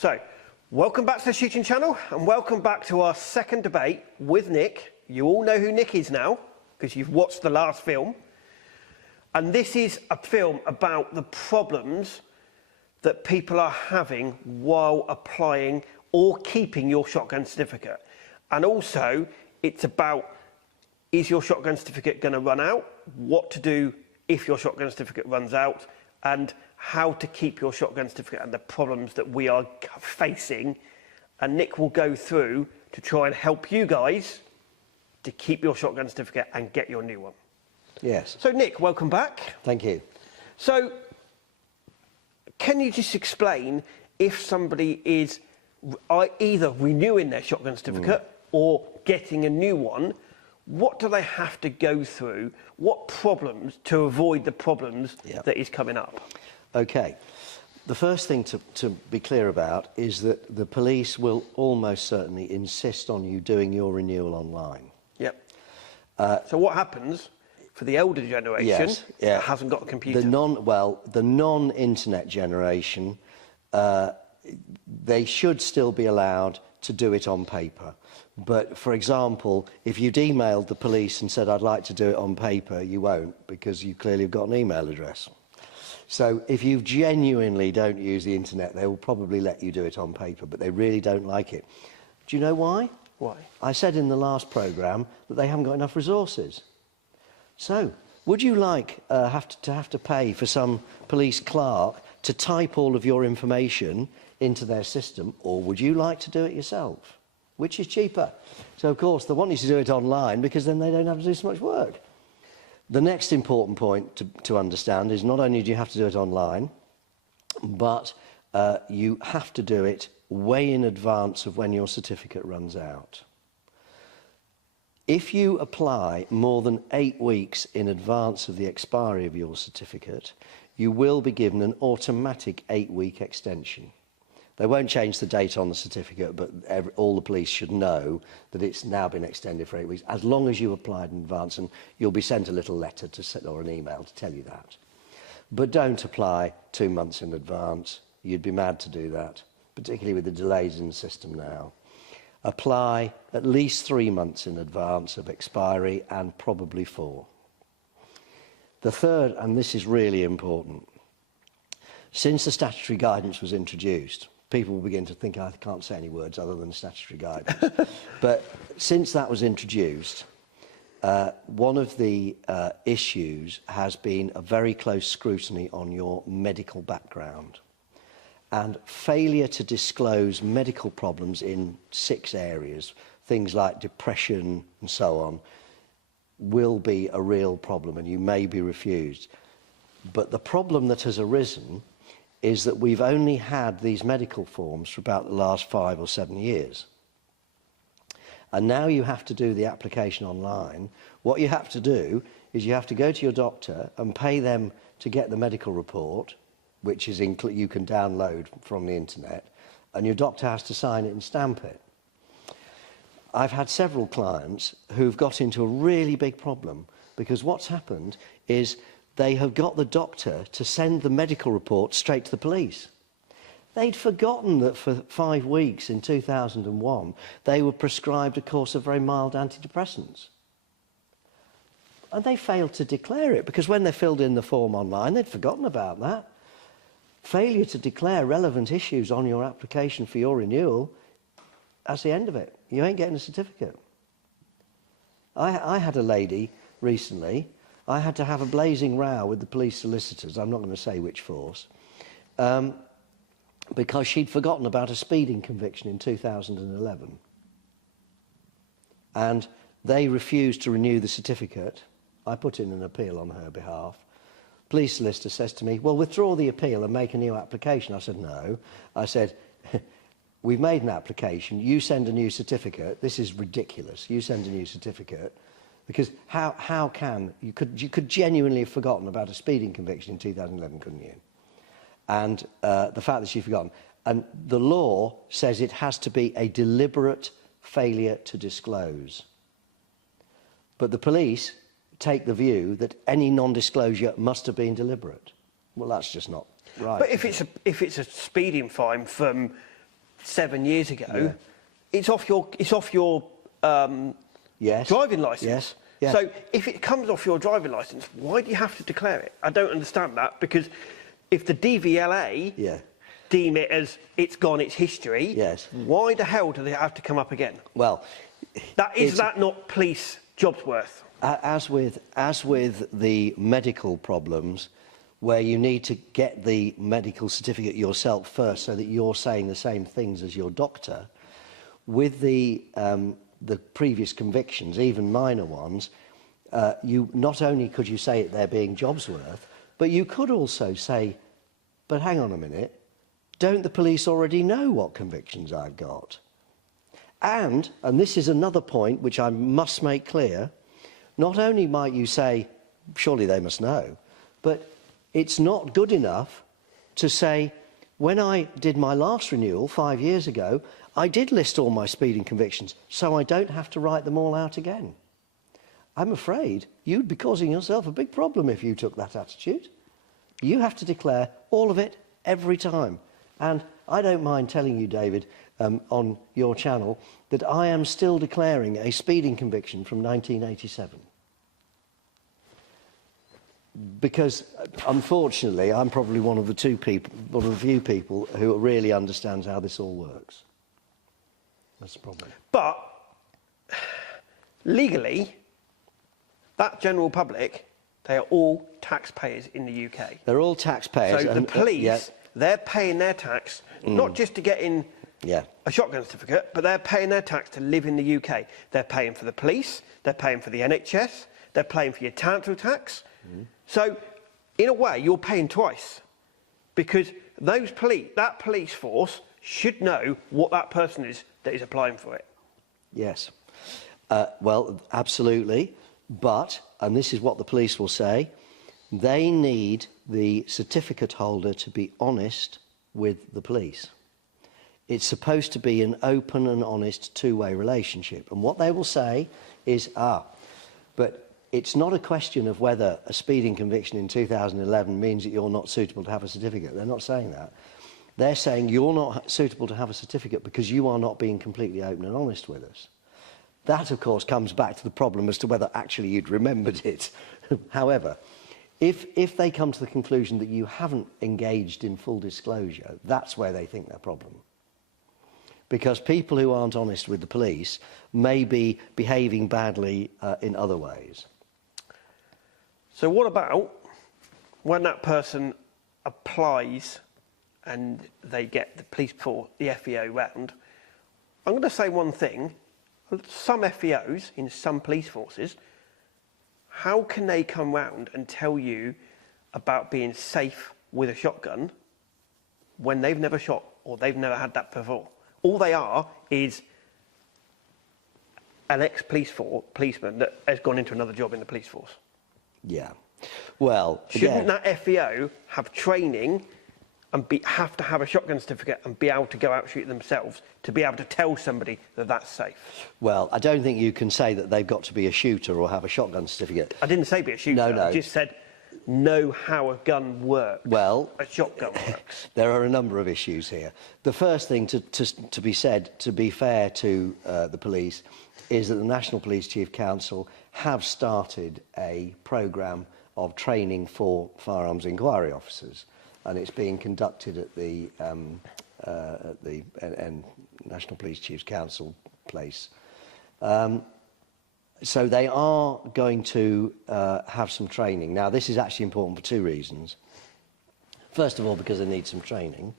So, welcome back to the shooting channel and welcome back to our second debate with Nick. You all know who Nick is now because you've watched the last film. And this is a film about the problems that people are having while applying or keeping your shotgun certificate. And also, it's about, is your shotgun certificate going to run out? What to do if your shotgun certificate runs out? And how to keep your shotgun certificate and the problems that we are facing. And Nick will go through to try and help you guys to keep your shotgun certificate and get your new one. Yes. So Nick, welcome back. Thank you. So, can you just explain if somebody is either renewing their shotgun certificate or getting a new one, what do they have to go through? What problems to avoid the problems that is coming up? Okay. The first thing to be clear about is that the police will almost certainly insist on you doing your renewal online. Yep. So what happens for the elder generation that hasn't got a computer? The non-internet generation, they should still be allowed to do it on paper. But, for example, if you'd emailed the police and said, I'd like to do it on paper, you won't, because you clearly have got an email address. So if you genuinely don't use the internet, they will probably let you do it on paper, but they really don't like it. Do you know why? Why? I said in the last programme that they haven't got enough resources. So, would you like have to pay for some police clerk to type all of your information into their system, or would you like to do it yourself? Which is cheaper? So, of course, they want you to do it online because then they don't have to do so much work. The next important point to understand is not only do you have to do it online, but you have to do it way in advance of when your certificate runs out. If you apply more than 8 weeks in advance of the expiry of your certificate, you will be given an automatic 8-week extension. They won't change the date on the certificate, but all the police should know that it's now been extended for 8 weeks, as long as you applied in advance, and you'll be sent a little letter or an email to tell you that. But don't apply 2 months in advance. You'd be mad to do that, particularly with the delays in the system now. Apply at least 3 months in advance of expiry, and probably 4. The third, and this is really important, since the statutory guidance was introduced, people will begin to think I can't say any words other than statutory guidance. But since that was introduced, one of the issues has been a very close scrutiny on your medical background. And failure to disclose medical problems in 6 areas, things like depression and so on, will be a real problem, and you may be refused. But the problem that has arisen is that we've only had these medical forms for about the last 5 or 7 years. And now you have to do the application online. What you have to do is you have to go to your doctor and pay them to get the medical report, which is you can download from the internet, and your doctor has to sign it and stamp it. I've had several clients who've got into a really big problem because what's happened is they have got the doctor to send the medical report straight to the police. They'd forgotten that for 5 weeks in 2001, they were prescribed a course of very mild antidepressants. And they failed to declare it because when they filled in the form online, they'd forgotten about that. Failure to declare relevant issues on your application for your renewal, that's the end of it. You ain't getting a certificate. I had a lady recently, I had to have a blazing row with the police solicitors, I'm not going to say which force, because she'd forgotten about a speeding conviction in 2011. And they refused to renew the certificate. I put in an appeal on her behalf. Police solicitor says to me, well, withdraw the appeal and make a new application. I said, no. I said, we've made an application, you send a new certificate. This is ridiculous. You send a new certificate. Because how can, you could genuinely have forgotten about a speeding conviction in 2011, couldn't you? And the fact that she'd forgotten. And the law says it has to be a deliberate failure to disclose. But the police take the view that any non-disclosure must have been deliberate. Well, that's just not right. But if it's a speeding fine from 7 years ago, Yeah. it's off your Yes. driving licence. Yes. Yeah. So if it comes off your driving licence, why do you have to declare it? I don't understand that, because if the DVLA Yeah. deem it as it's gone, it's history, Yes. why the hell do they have to come up again? Well, Is that not police jobs worth? as with the medical problems, where you need to get the medical certificate yourself first, so that you're saying the same things as your doctor, with the previous convictions, even minor ones, you not only could you say it they're being jobs worth, but you could also say, but hang on a minute, don't the police already know what convictions I've got? And this is another point which I must make clear, not only might you say, surely they must know, but it's not good enough to say, when I did my last renewal 5 years ago, I did list all my speeding convictions, so I don't have to write them all out again. I'm afraid you'd be causing yourself a big problem if you took that attitude. You have to declare all of it every time. And I don't mind telling you, David, on your channel, that I am still declaring a speeding conviction from 1987. Because, unfortunately, I'm probably one of the few people who really understands how this all works. That's the problem. But legally, that general public, they are all taxpayers in the UK. They're all taxpayers. So the police, yeah. they're paying their tax, not just to get in a shotgun certificate, but they're paying their tax to live in the UK. They're paying for the police, they're paying for the NHS, they're paying for your council tax. So, in a way, you're paying twice, because that police force should know what that person is that is applying for it. Yes. Well, absolutely. But, and this is what the police will say, they need the certificate holder to be honest with the police. It's supposed to be an open and honest two-way relationship. And what they will say is, but it's not a question of whether a speeding conviction in 2011 means that you're not suitable to have a certificate. They're not saying that. They're saying you're not suitable to have a certificate because you are not being completely open and honest with us. That, of course, comes back to the problem as to whether actually you'd remembered it. However, if they come to the conclusion that you haven't engaged in full disclosure, that's where they think their problem. Because people who aren't honest with the police may be behaving badly in other ways. So what about when that person applies and they get the police force, the FEO round? I'm going to say one thing. Some FEOs in some police forces, how can they come round and tell you about being safe with a shotgun when they've never shot or they've never had that before? All they are is an ex-policeman that has gone into another job in the police force. Yeah. Well, shouldn't that FEO have training and have to have a shotgun certificate and be able to go out and shoot themselves to be able to tell somebody that that's safe? Well, I don't think you can say that they've got to be a shooter or have a shotgun certificate. I didn't say be a shooter. No. I just said know how a gun works. Well, a shotgun works. There are a number of issues here. The first thing to be said, to be fair to the police, is that the National Police Chief Council have started a programme of training for firearms inquiry officers, and it's being conducted at the National Police Chiefs Council place. So they are going to have some training. Now, this is actually important for two reasons. First of all, because they need some training.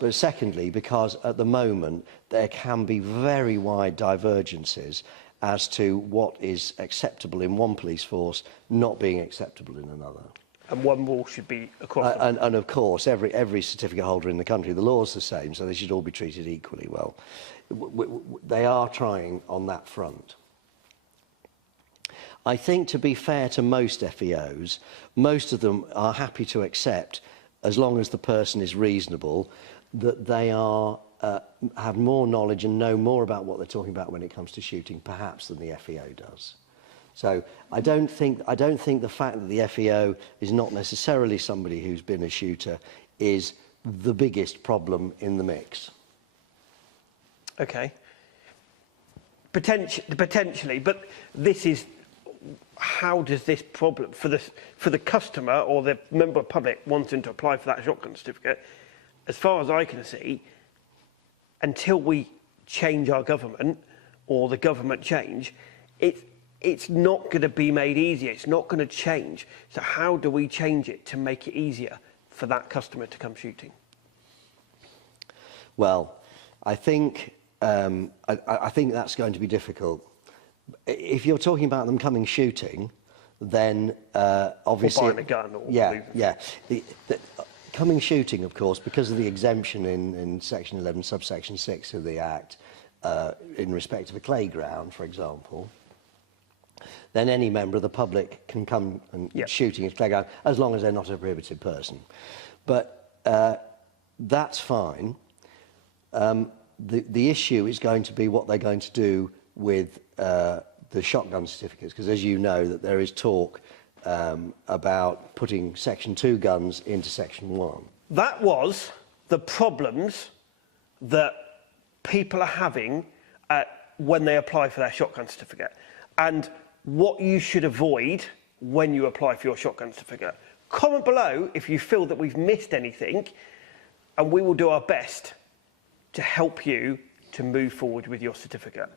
But secondly, because at the moment there can be very wide divergences as to what is acceptable in one police force not being acceptable in another. And one rule should be across and of course, every certificate holder in the country, the law is the same, so they should all be treated equally. Well, they are trying on that front. I think, to be fair to most FEOs, most of them are happy to accept, as long as the person is reasonable, that they are have more knowledge and know more about what they're talking about when it comes to shooting, perhaps, than the FEO does. So I don't think the fact that the FEO is not necessarily somebody who's been a shooter is the biggest problem in the mix. Okay. Potentially, but this is, how does this problem for the customer or the member of public wanting to apply for that shotgun certificate, as far as I can see, until we change our government or the government change, it's not going to be made easier. It's not going to change. So how do we change it to make it easier for that customer to come shooting? Well, I think I think that's going to be difficult. If you're talking about them coming shooting, then obviously... Or buying a gun. Or yeah. The coming shooting, of course, because of the exemption in Section 11, subsection 6 of the Act, in respect of a playground, for example, then any member of the public can come and shooting at a playground, as long as they're not a prohibited person. But that's fine. The issue is going to be what they're going to do with the shotgun certificates, because as you know, that there is talk about putting Section 2 guns into Section 1. That was the problems that people are having when they apply for their shotgun certificate, and what you should avoid when you apply for your shotgun certificate. Comment below if you feel that we've missed anything, and we will do our best to help you to move forward with your certificate.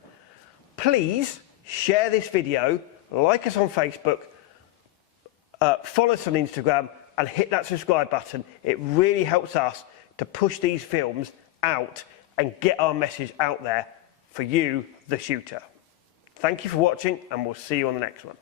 Please share this video, like us on Facebook, follow us on Instagram, and hit that subscribe button. It really helps us to push these films out and get our message out there for you, the shooter. Thank you for watching, and we'll see you on the next one.